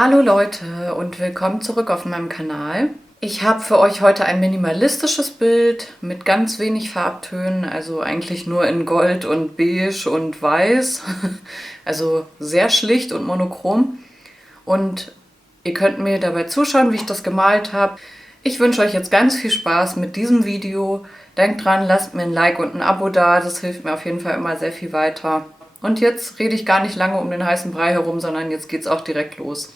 Hallo Leute und willkommen zurück auf meinem Kanal. Ich habe für euch heute ein minimalistisches Bild mit ganz wenig Farbtönen, also eigentlich nur in Gold und Beige und Weiß. Also sehr schlicht und monochrom. Und ihr könnt mir dabei zuschauen, wie ich das gemalt habe. Ich wünsche euch jetzt ganz viel Spaß mit diesem Video. Denkt dran, lasst mir ein Like und ein Abo da, das hilft mir auf jeden Fall immer sehr viel weiter. Und jetzt rede ich gar nicht lange um den heißen Brei herum, sondern jetzt geht's auch direkt los.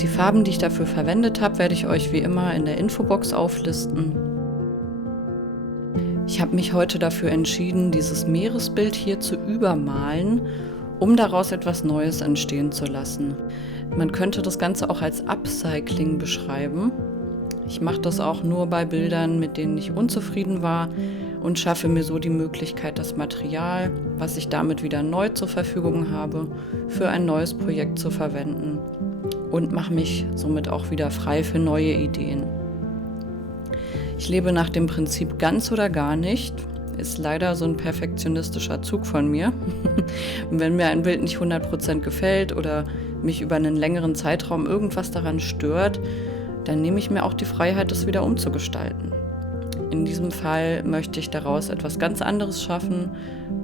Die Farben, die ich dafür verwendet habe, werde ich euch wie immer in der Infobox auflisten. Ich habe mich heute dafür entschieden, dieses Meeresbild hier zu übermalen, um daraus etwas Neues entstehen zu lassen. Man könnte das Ganze auch als Upcycling beschreiben. Ich mache das auch nur bei Bildern, mit denen ich unzufrieden war und schaffe mir so die Möglichkeit, das Material, was ich damit wieder neu zur Verfügung habe, für ein neues Projekt zu verwenden und mache mich somit auch wieder frei für neue Ideen. Ich lebe nach dem Prinzip ganz oder gar nicht. Ist leider so ein perfektionistischer Zug von mir. Wenn mir ein Bild nicht 100% gefällt oder mich über einen längeren Zeitraum irgendwas daran stört, dann nehme ich mir auch die Freiheit, das wieder umzugestalten. In diesem Fall möchte ich daraus etwas ganz anderes schaffen,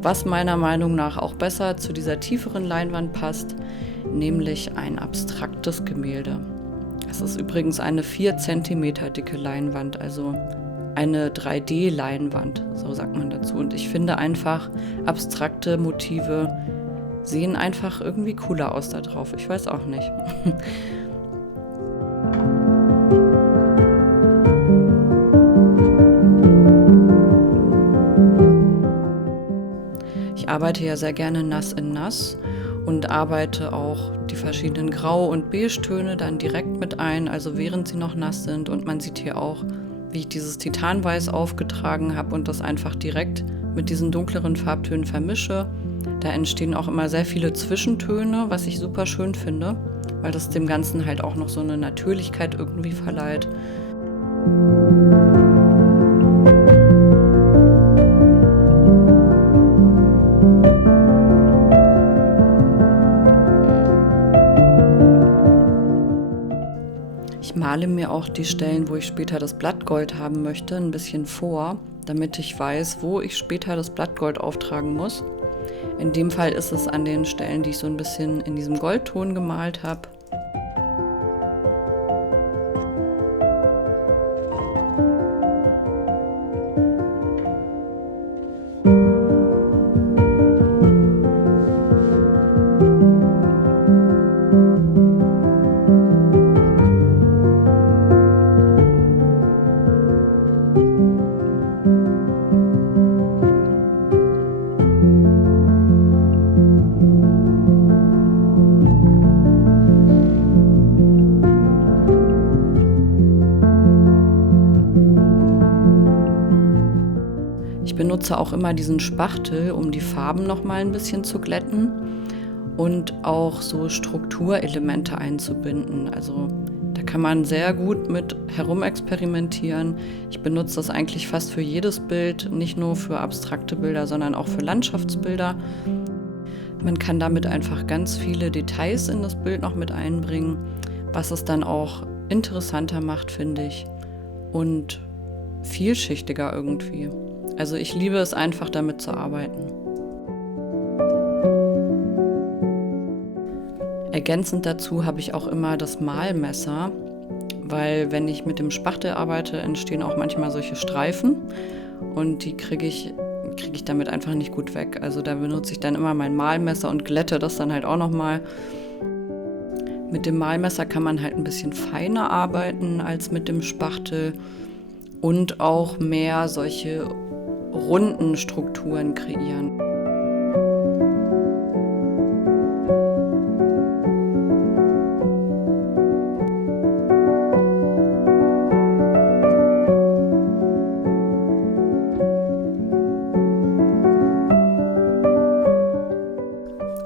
was meiner Meinung nach auch besser zu dieser tieferen Leinwand passt, nämlich ein abstraktes Gemälde. Es ist übrigens eine 4 cm dicke Leinwand, also eine 3D-Leinwand, so sagt man dazu. Und ich finde einfach, abstrakte Motive sehen einfach irgendwie cooler aus da drauf. Ich weiß auch nicht. Ich arbeite ja sehr gerne nass in nass und arbeite auch die verschiedenen Grau- und Beige-Töne dann direkt mit ein, also während sie noch nass sind. Und man sieht hier auch, wie ich dieses Titanweiß aufgetragen habe und das einfach direkt mit diesen dunkleren Farbtönen vermische. Da entstehen auch immer sehr viele Zwischentöne, was ich super schön finde, weil das dem Ganzen halt auch noch so eine Natürlichkeit irgendwie verleiht. Ich male mir auch die Stellen, wo ich später das Blattgold haben möchte, ein bisschen vor, damit ich weiß, wo ich später das Blattgold auftragen muss. In dem Fall ist es an den Stellen, die ich so ein bisschen in diesem Goldton gemalt habe. Ich benutze auch immer diesen Spachtel, um die Farben noch mal ein bisschen zu glätten und auch so Strukturelemente einzubinden. Also da kann man sehr gut mit herumexperimentieren. Ich benutze das eigentlich fast für jedes Bild, nicht nur für abstrakte Bilder, sondern auch für Landschaftsbilder. Man kann damit einfach ganz viele Details in das Bild noch mit einbringen, was es dann auch interessanter macht, finde ich, und vielschichtiger irgendwie. Also ich liebe es einfach, damit zu arbeiten. Ergänzend dazu habe ich auch immer das Malmesser, weil wenn ich mit dem Spachtel arbeite, entstehen auch manchmal solche Streifen und die kriege ich damit einfach nicht gut weg. Also da benutze ich dann immer mein Malmesser und glätte das dann halt auch nochmal. Mit dem Malmesser kann man halt ein bisschen feiner arbeiten als mit dem Spachtel und auch mehr solche runden Strukturen kreieren.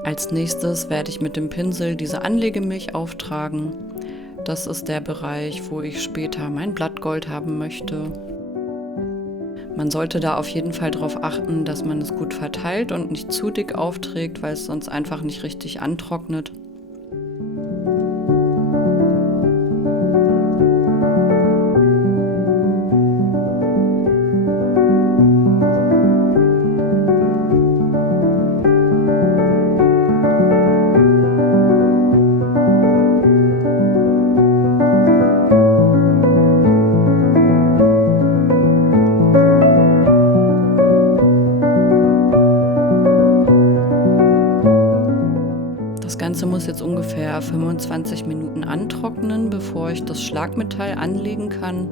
Als nächstes werde ich mit dem Pinsel diese Anlegemilch auftragen. Das ist der Bereich, wo ich später mein Blattgold haben möchte. Man sollte da auf jeden Fall darauf achten, dass man es gut verteilt und nicht zu dick aufträgt, weil es sonst einfach nicht richtig antrocknet. Das Ganze muss jetzt ungefähr 25 Minuten antrocknen, bevor ich das Schlagmetall anlegen kann.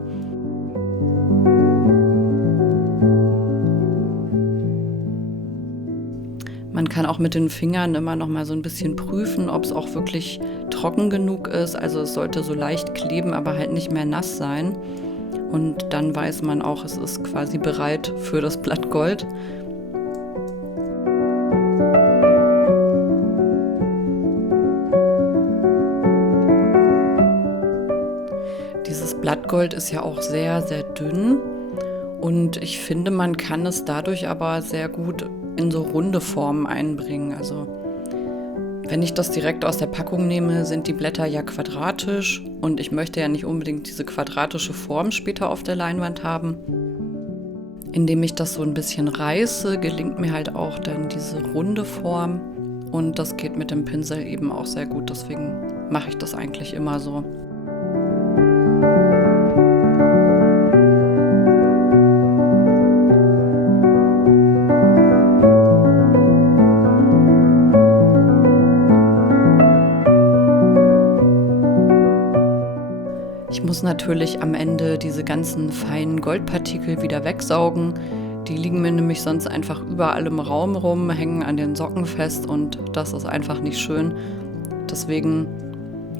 Man kann auch mit den Fingern immer noch mal so ein bisschen prüfen, ob es auch wirklich trocken genug ist. Also es sollte so leicht kleben, aber halt nicht mehr nass sein. Und dann weiß man auch, es ist quasi bereit für das Blattgold. Dieses Blattgold ist ja auch sehr, sehr dünn und ich finde, man kann es dadurch aber sehr gut in so runde Formen einbringen. Also wenn ich das direkt aus der Packung nehme, sind die Blätter ja quadratisch und ich möchte ja nicht unbedingt diese quadratische Form später auf der Leinwand haben. Indem ich das so ein bisschen reiße, gelingt mir halt auch dann diese runde Form und das geht mit dem Pinsel eben auch sehr gut. Deswegen mache ich das eigentlich immer so. Ich muss natürlich am Ende diese ganzen feinen Goldpartikel wieder wegsaugen. Die liegen mir nämlich sonst einfach überall im Raum rum, hängen an den Socken fest und das ist einfach nicht schön. Deswegen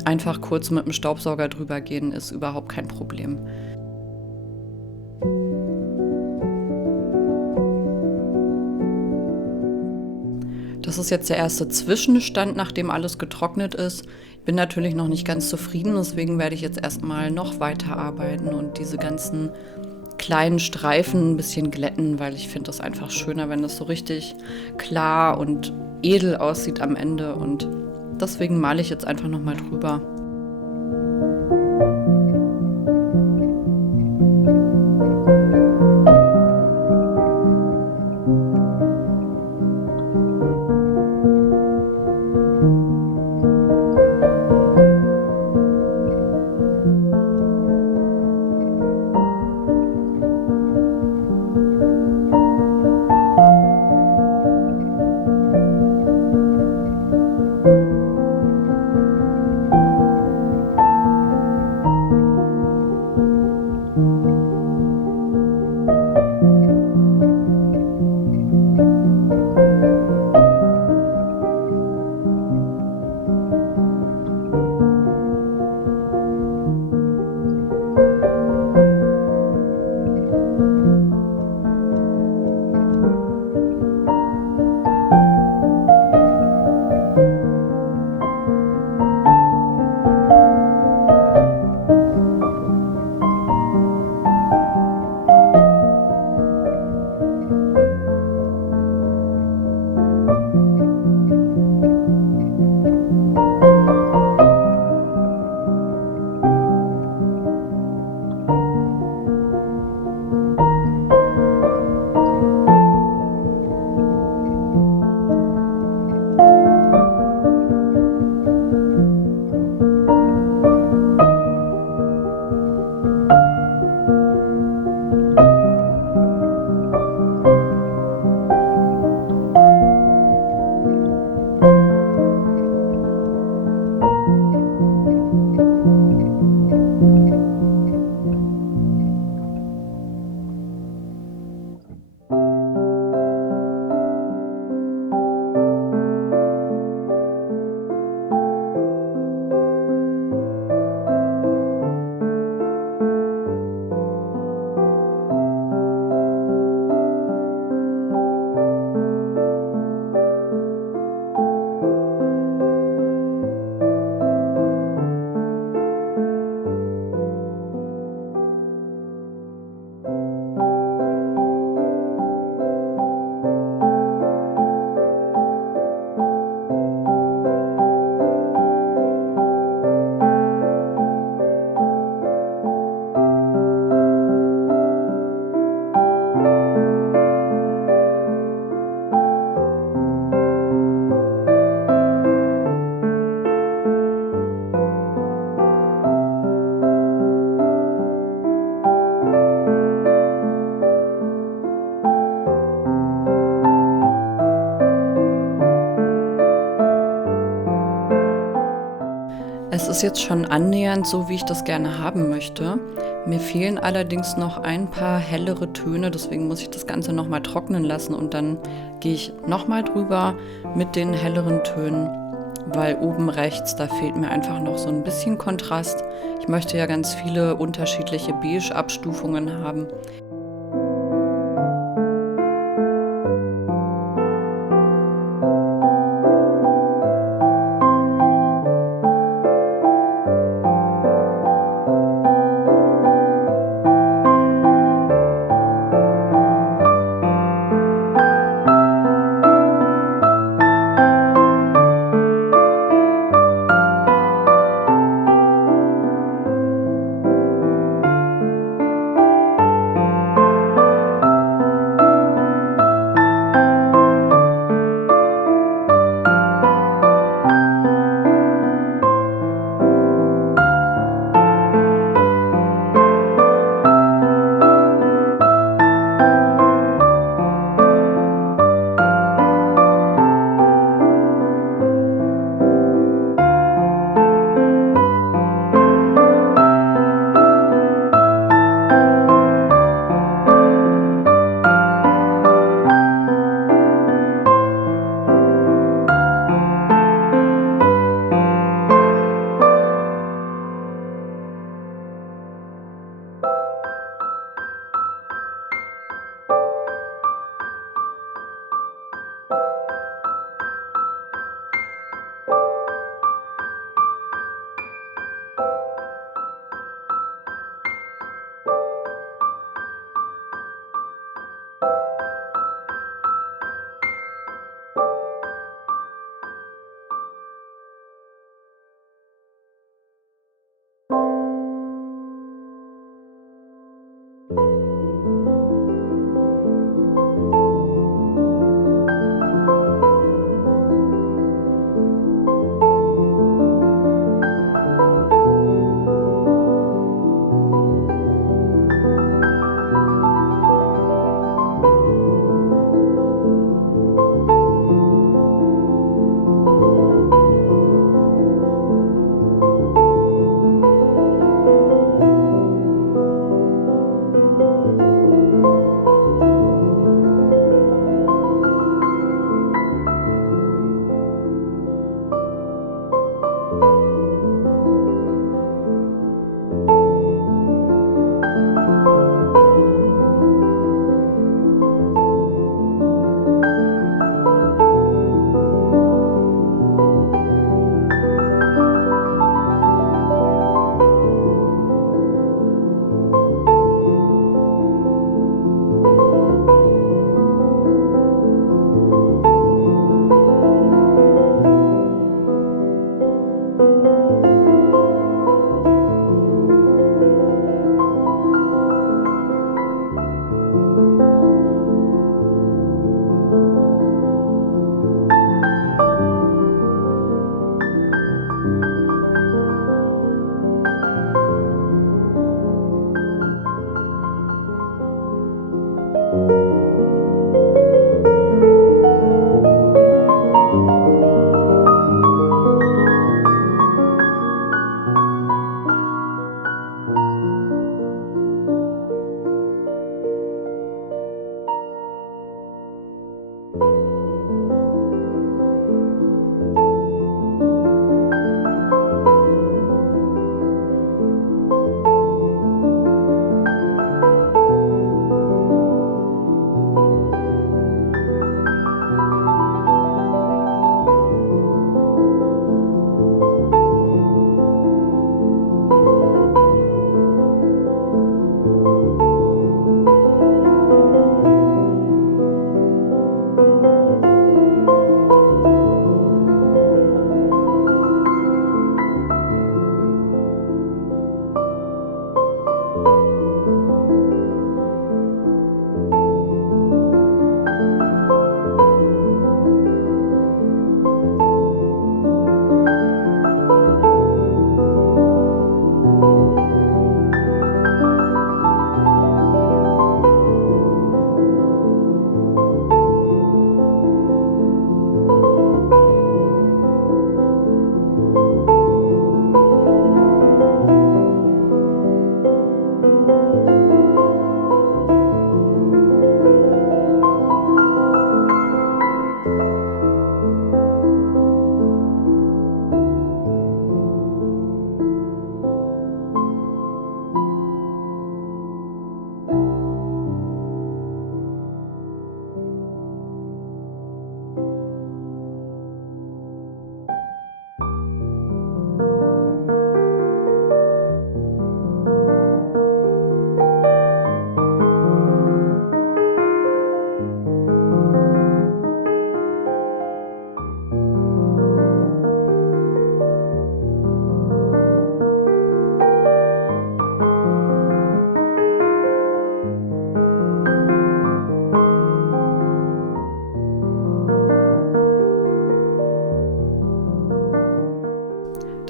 einfach kurz mit dem Staubsauger drüber gehen ist überhaupt kein Problem. Das ist jetzt der erste Zwischenstand, nachdem alles getrocknet ist. Ich bin natürlich noch nicht ganz zufrieden, deswegen werde ich jetzt erstmal noch weiter arbeiten und diese ganzen kleinen Streifen ein bisschen glätten, weil ich finde das einfach schöner, wenn das so richtig klar und edel aussieht am Ende und deswegen male ich jetzt einfach nochmal drüber. Es ist jetzt schon annähernd so, wie ich das gerne haben möchte. Mir fehlen allerdings noch ein paar hellere Töne, deswegen muss ich das Ganze nochmal trocknen lassen und dann gehe ich nochmal drüber mit den helleren Tönen, weil oben rechts, da fehlt mir einfach noch so ein bisschen Kontrast. Ich möchte ja ganz viele unterschiedliche Beige-Abstufungen haben.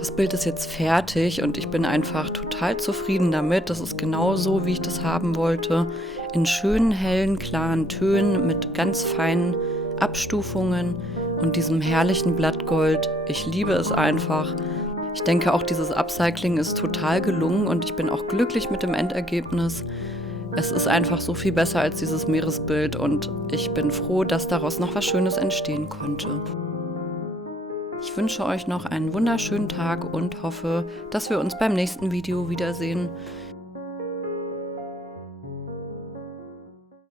Das Bild ist jetzt fertig und ich bin einfach total zufrieden damit. Das ist genau so, wie ich das haben wollte. In schönen, hellen, klaren Tönen mit ganz feinen Abstufungen und diesem herrlichen Blattgold. Ich liebe es einfach. Ich denke auch, dieses Upcycling ist total gelungen und ich bin auch glücklich mit dem Endergebnis. Es ist einfach so viel besser als dieses Meeresbild und ich bin froh, dass daraus noch was Schönes entstehen konnte. Ich wünsche euch noch einen wunderschönen Tag und hoffe, dass wir uns beim nächsten Video wiedersehen.